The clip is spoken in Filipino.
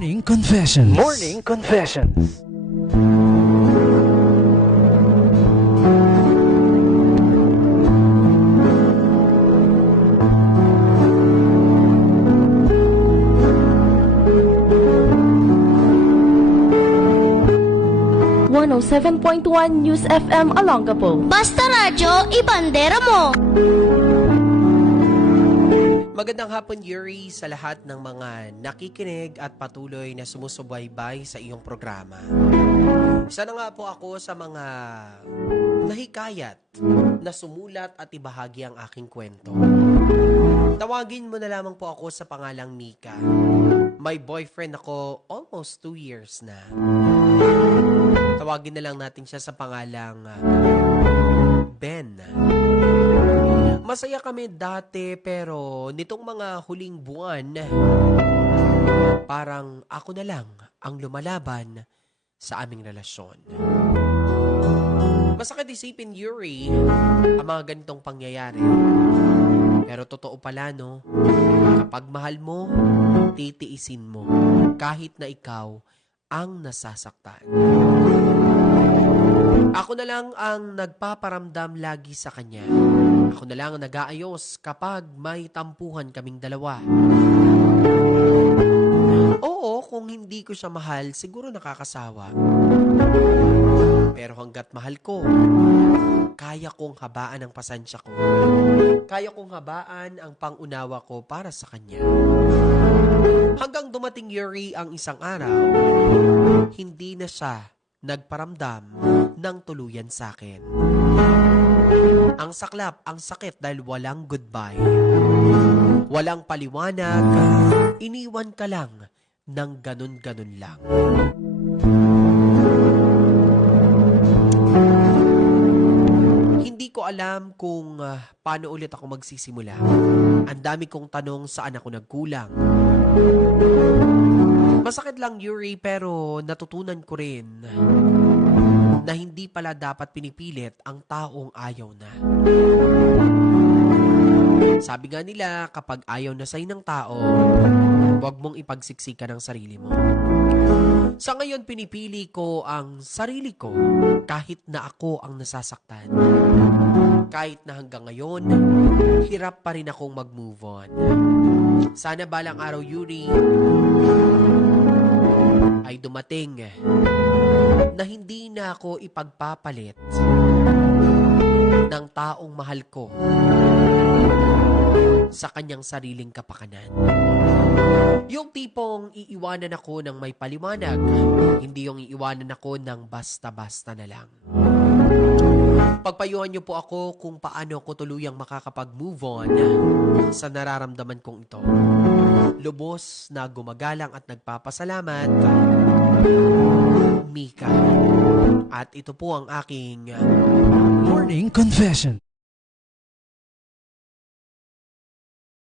Morning Confessions. Morning Confessions. Ano 7.1 News FM Olongapo. Basta radyo, ibandera mo! Magandang hapon, Yuri, sa lahat ng mga nakikinig at patuloy na sumusubaybay sa iyong programa. Isa na nga po ako sa mga nahikayat na sumulat at ibahagi ang aking kwento. Tawagin mo na lamang po ako sa pangalang Mika. May boyfriend ako almost 2 years na. Tawagin na lang natin siya sa pangalang Ben. Masaya kami dati pero nitong mga huling buwan, parang ako na lang ang lumalaban sa aming relasyon. Masakit isipin, Yuri, ang mga ganitong pangyayari. Pero totoo pala, no? Kapag mahal mo, titiisin mo kahit na ikaw ang nasasaktan. Ako na lang ang nagpaparamdam lagi sa kanya. Ako na lang ang nag-aayos kapag may tampuhan kaming dalawa. Oo, kung hindi ko siya mahal, siguro nakakasawa. Pero hanggat mahal ko, kaya kong habaan ang pasensya ko. Kaya kong habaan ang pangunawa ko para sa kanya. Hanggang dumating, Yuri, ang isang araw, hindi na siya nagparamdam ng tuluyan sa akin. Ang saklap, ang sakit dahil walang goodbye. Walang paliwanag, iniwan ka lang ng ganun-ganun lang. Hindi ko alam kung paano ulit ako magsisimula. Ang dami kong tanong saan ako nagkulang. Masakit lang, Yuri, pero natutunan ko rin na hindi pala dapat pinipilit ang taong ayaw na. Sabi nga nila, kapag ayaw na sa'yo ng tao, huwag mong ipagsiksikan ang sarili mo. Sa ngayon, pinipili ko ang sarili ko kahit na ako ang nasasaktan. Kahit na hanggang ngayon, hirap pa rin akong mag-move on. Sana balang araw, Yuri, ay dumating na hindi na ako ipagpapalit ng taong mahal ko sa kanyang sariling kapakanan. Yung tipong iiwanan ako ng may paliwanag, hindi yung iiwanan ako ng basta-basta na lang. Pagpayuhan niyo po ako kung paano ako tuluyang makakapag-move on sa nararamdaman kong ito. Lubos na gumagalang at nagpapasalamat, Mika. At ito po ang aking Morning Confession.